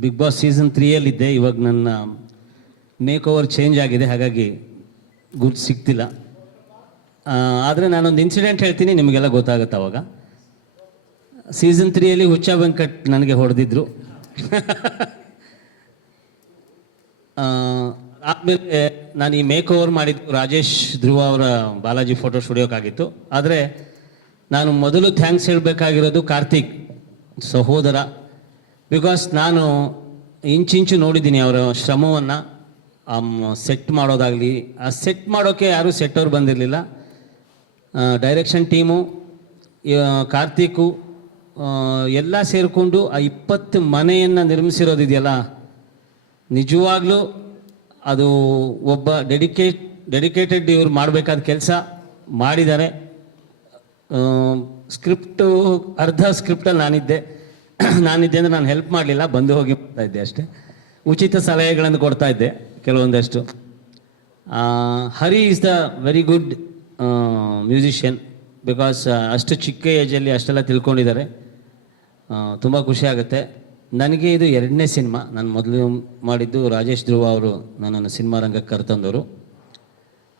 Big boss season 3ಯಲ್ಲಿದ್ದೆ. ಇವಾಗ ನನ್ನ make over change ಆಗಿದೆ, ಹಾಗಾಗಿ ಗುಡ್ ಸಿಗ್ತಿಲ್ಲ. ಆದರೆ ನಾನೊಂದು ಇನ್ಸಿಡೆಂಟ್ ಹೇಳ್ತೀನಿ, ನಿಮಗೆಲ್ಲ ಗೊತ್ತಾಗುತ್ತೆ ಅವಾಗ. ಸೀಸನ್ 3ಯಲ್ಲಿ ಹುಚ್ಚ ವೆಂಕಟ್ ನನಗೆ ಹೊಡೆದಿದ್ರು. ಆದಮೇಲೆ ನಾನು ಈ ಮೇಕ್ ಓವರ್ ಮಾಡಿದ್ದು ರಾಜೇಶ್ ಧ್ರುವ ಅವರ ಬಾಲಾಜಿ ಫೋಟೋ ಸ್ಟುಡಿಯೋಕ್ಕಾಗಿತ್ತು. ಆದರೆ ನಾನು ಮೊದಲು ಥ್ಯಾಂಕ್ಸ್ ಹೇಳಬೇಕಾಗಿರೋದು ಕಾರ್ತಿಕ್ ಸಹೋದರ. ಬಿಕಾಸ್ ನಾನು ಇಂಚಿಂಚು ನೋಡಿದ್ದೀನಿ ಅವರ ಶ್ರಮವನ್ನು. ಸೆಟ್ ಮಾಡೋದಾಗಲಿ, ಆ ಸೆಟ್ ಮಾಡೋಕ್ಕೆ ಯಾರೂ ಸೆಟ್ಟವ್ರು ಬಂದಿರಲಿಲ್ಲ. ಡೈರೆಕ್ಷನ್ ಟೀಮು, ಕಾರ್ತಿಕು ಎಲ್ಲ ಸೇರಿಕೊಂಡು ಆ 20 ಮನೆಯನ್ನು ನಿರ್ಮಿಸಿರೋದಿದೆಯಲ್ಲ, ನಿಜವಾಗ್ಲೂ ಅದು ಒಬ್ಬ ಡೆಡಿಕೇಟೆಡ್ ಇವ್ರು ಮಾಡಬೇಕಾದ ಕೆಲಸ ಮಾಡಿದ್ದಾರೆ. ಸ್ಕ್ರಿಪ್ಟು ಅರ್ಧ ಸ್ಕ್ರಿಪ್ಟಲ್ಲಿ ನಾನಿದ್ದೆ ಅಂದರೆ ನಾನು ಹೆಲ್ಪ್ ಮಾಡಲಿಲ್ಲ, ಬಂದು ಹೋಗಿ ಮಾಡ್ತಾ ಇದ್ದೆ ಅಷ್ಟೇ. ಉಚಿತ ಸಲಹೆಗಳನ್ನು ಕೊಡ್ತಾ ಇದ್ದೆ ಕೆಲವೊಂದಷ್ಟು. Hari is the very good musician. Because ಅಷ್ಟು ಚಿಕ್ಕ ಏಜಲ್ಲಿ ಅಷ್ಟೆಲ್ಲ ತಿಳ್ಕೊಂಡಿದ್ದಾರೆ. ತುಂಬ ಖುಷಿ ಆಗುತ್ತೆ. ನನಗೆ ಇದು 2ನೇ ಸಿನಿಮಾ. ನಾನು ಮೊದಲು ಮಾಡಿದ್ದು ರಾಜೇಶ್ ಧ್ರುವ ಅವರು ನನ್ನನ್ನು ಸಿನಿಮಾ ರಂಗಕ್ಕೆ ಕರೆತಂದವರು,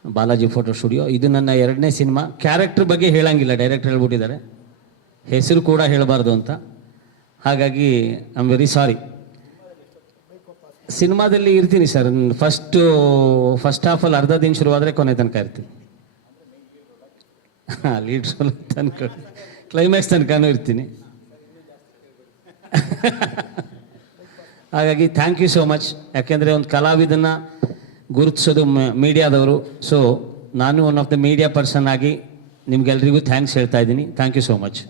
ಬಾಲಾಜಿ ಫೋಟೋ ಸ್ಟುಡಿಯೋ. ಇದು ನನ್ನ 2ನೇ ಸಿನಿಮಾ. ಕ್ಯಾರೆಕ್ಟರ್ ಬಗ್ಗೆ ಹೇಳಂಗಿಲ್ಲ, ಡೈರೆಕ್ಟರ್ ಹೇಳ್ಬಿಟ್ಟಿದ್ದಾರೆ, ಹೆಸರು ಕೂಡ ಹೇಳಬಾರ್ದು ಅಂತ. ಹಾಗಾಗಿ ಐ ಆಮ್ ವೆರಿ ಸಾರಿ. ಸಿನಿಮಾದಲ್ಲಿ ಇರ್ತೀನಿ ಸರ್. ಫಸ್ಟ್ ಹಾಫಲ್ಲಿ ಅರ್ಧ ದಿನ ಶುರುವಾದರೆ ಕೊನೆ ತನಕ ಇರ್ತೀನಿ. ಲೀಡ್ ರೋಲ್ ತನಕ, ಕ್ಲೈಮ್ಯಾಕ್ಸ್ ತನಕನೂ ಇರ್ತೀನಿ. ಹಾಗಾಗಿ ಥ್ಯಾಂಕ್ ಯು ಸೋ ಮಚ್. ಯಾಕೆಂದರೆ ಒಂದು ಕಲಾವಿದನ್ನು ಗುರುತಿಸೋದು ಮೀಡಿಯಾದವರು. ಸೊ ನಾನು one of the media person ಆಗಿ ನಿಮ್ಗೆಲ್ರಿಗೂ ಥ್ಯಾಂಕ್ಸ್ ಹೇಳ್ತಾ ಇದ್ದೀನಿ. Thank you so much.